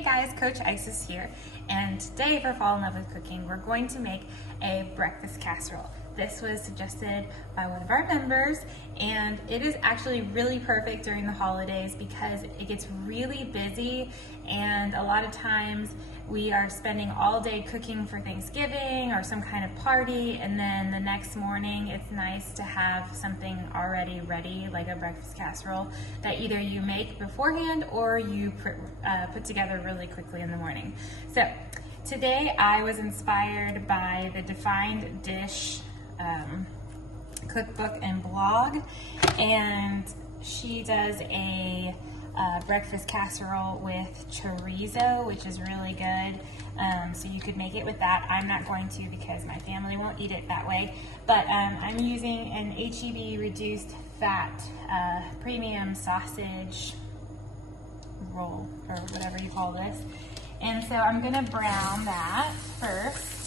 Hey guys, Coach Isis here, and today for Fall in Love with Cooking, we're going to make a breakfast casserole. This was suggested by one of our members, and it is actually really perfect during the holidays because it gets really busy, and a lot of times we are spending all day cooking for Thanksgiving or some kind of party, and then the next morning it's nice to have something already ready, like a breakfast casserole, that either you make beforehand or you put together really quickly in the morning. So today I was inspired by the Defined Dish cookbook and blog, and she does a breakfast casserole with chorizo, which is really good. So you could make it with that. I'm not going to because my family won't eat it that way, but I'm using an HEB reduced fat premium sausage roll, or whatever you call this. And so I'm gonna brown that first.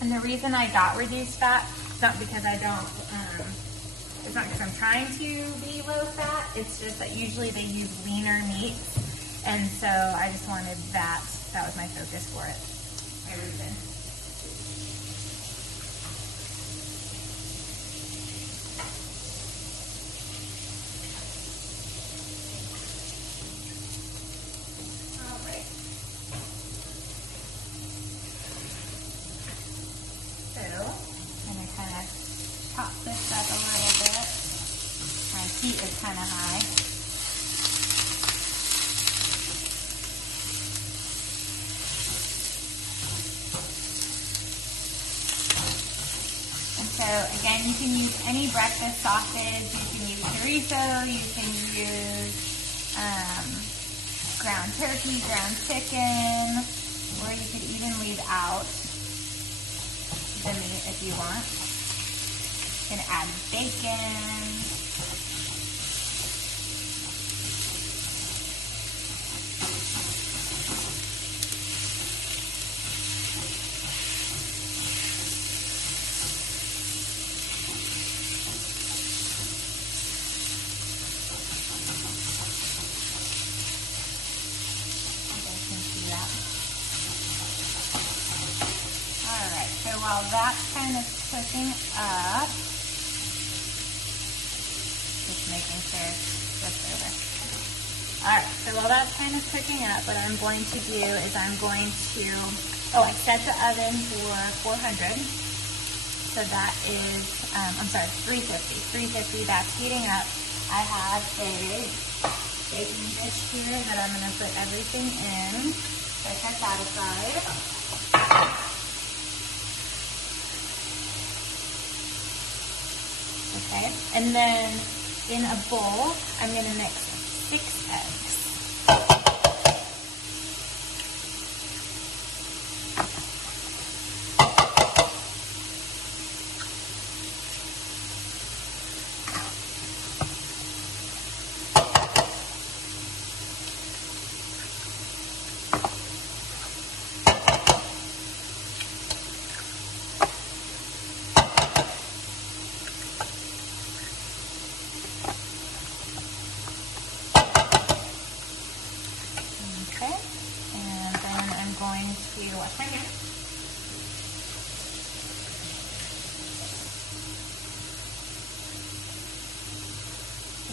And the reason I got reduced fat, it's not because I don't, it's not because I'm trying to be low fat, it's just that usually they use leaner meats, and so I just wanted that was my focus for it, my reason. Pop this up a little bit. My heat is kind of high. And so again, you can use any breakfast sausage. You can use chorizo. You can use ground turkey, ground chicken, or you could even leave out the meat if you want. You can add bacon. All right, so while that's kind of cooking up, making sure it's just over. Alright, so while that's kind of cooking up, what I'm going to do is I'm going to, I set the oven for 400. So that is, 350. That's heating up. I have a baking dish here that I'm going to put everything in. So I set that aside. Okay, and then in a bowl, I'm going to mix 6 eggs. Going to wash my hands.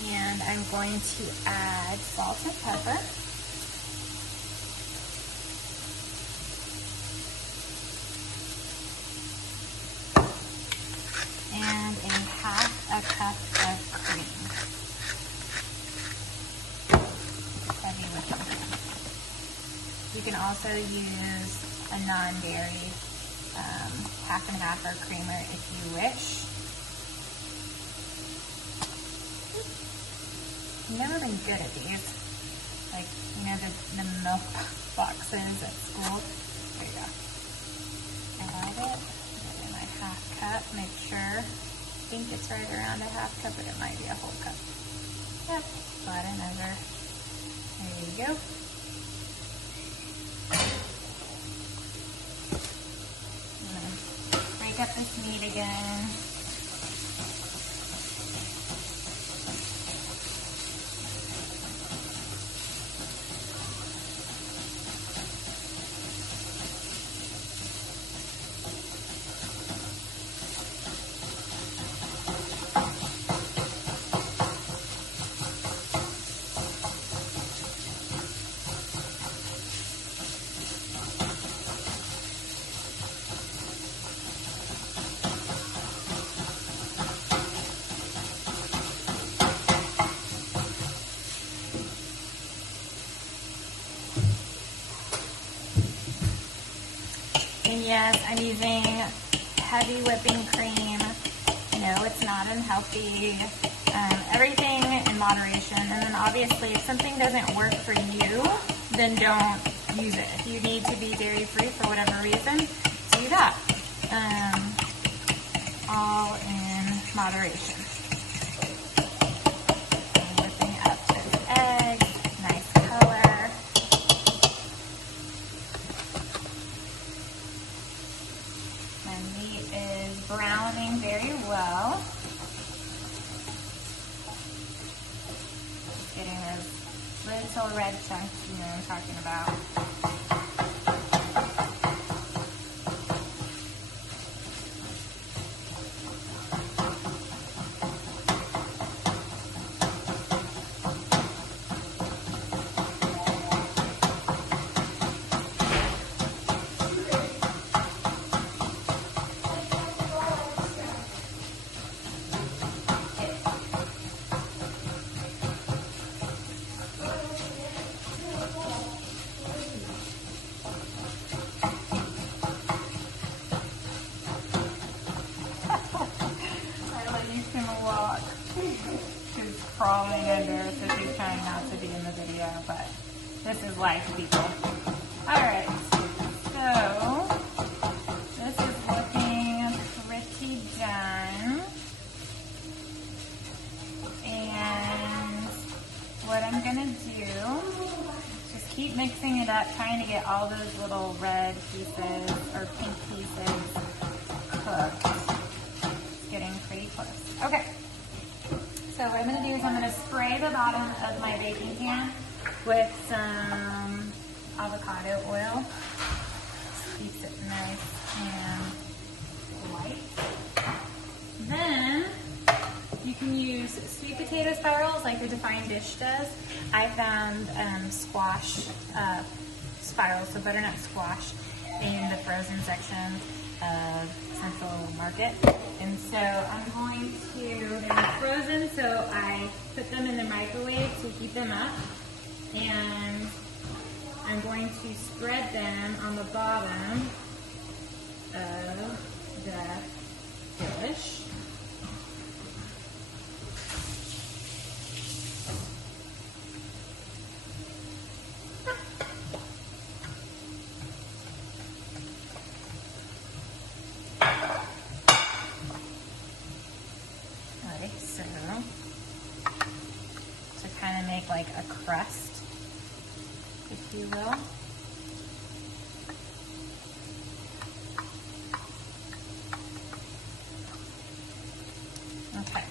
And I'm going to add salt and pepper. And a half a cup of cream. Heavy whipping cream. You can also use a non-dairy half and half or creamer if you wish. I've never been good at these. Like, you know, the milk boxes at school. There you go. Add it. Put in my half cup. Make sure. I think it's right around a half cup, but it might be a whole cup. Yep. Slide it over. There you go. Break up this meat again. yes, I'm using heavy whipping cream. No, it's not unhealthy. Everything in moderation. And then obviously if something doesn't work for you, then don't use it. If you need to be dairy free for whatever reason, do that. All in moderation. I'm whipping up this egg, nice color. My meat is browning very well. Just getting those little red chunks, you know what I'm talking about. Crawling under, so she's trying not to be in the video, but this is life, people. Alright, so this is looking pretty done. And what I'm gonna do, just keep mixing it up, trying to get all those little red pieces or pink pieces cooked. It's getting pretty close. Okay. So what I'm going to do is I'm going to spray the bottom of my baking pan with some avocado oil. Keeps it nice and light. Then you can use sweet potato spirals like the Defined Dish does. I found squash spirals, so butternut squash, in the frozen section of Central Market. And so I'm going to, they're frozen, so I put them in the microwave to heat them up. And I'm going to spread them on the bottom of the dish. So to kind of make like a crust, if you will. Okay,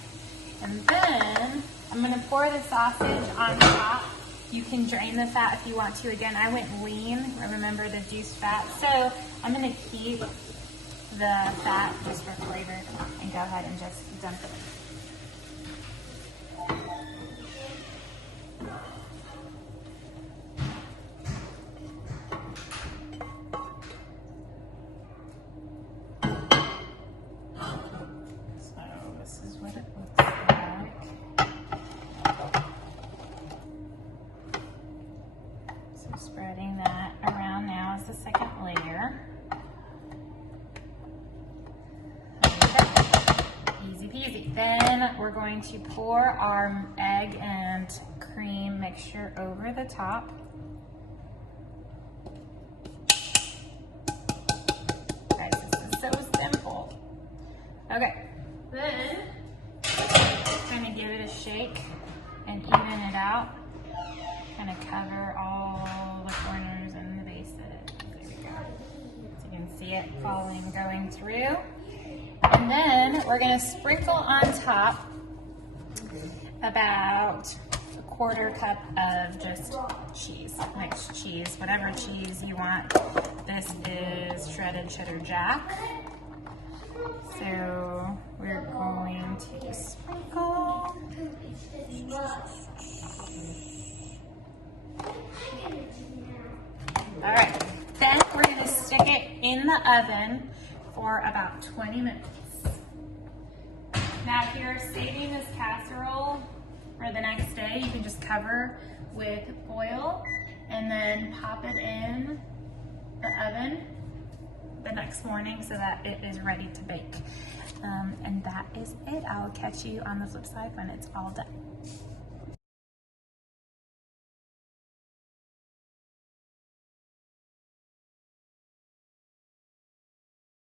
and then I'm going to pour the sausage on top. You can drain the fat if you want to. Again, I went lean, remember the juiced fat. So I'm going to keep the fat just for flavor and go ahead and just dump it. Spreading that around now as the second layer. Okay. Easy peasy. Then we're going to pour our egg and cream mixture over the top. Guys, this is so simple. Okay, then kind of give it a shake and even it out. Kind of cover all the corners and the base of it. There we go. So you can see it falling, going through. And then we're going to sprinkle on top about a quarter cup of just cheese, mixed cheese, whatever cheese you want. This is shredded cheddar jack. So we're going to sprinkle. All right, then we're going to stick it in the oven for about 20 minutes. Now, if you're saving this casserole for the next day, you can just cover with foil and then pop it in the oven. The the next morning so that it is ready to bake. And that is it. I'll catch you on the flip side when it's all done.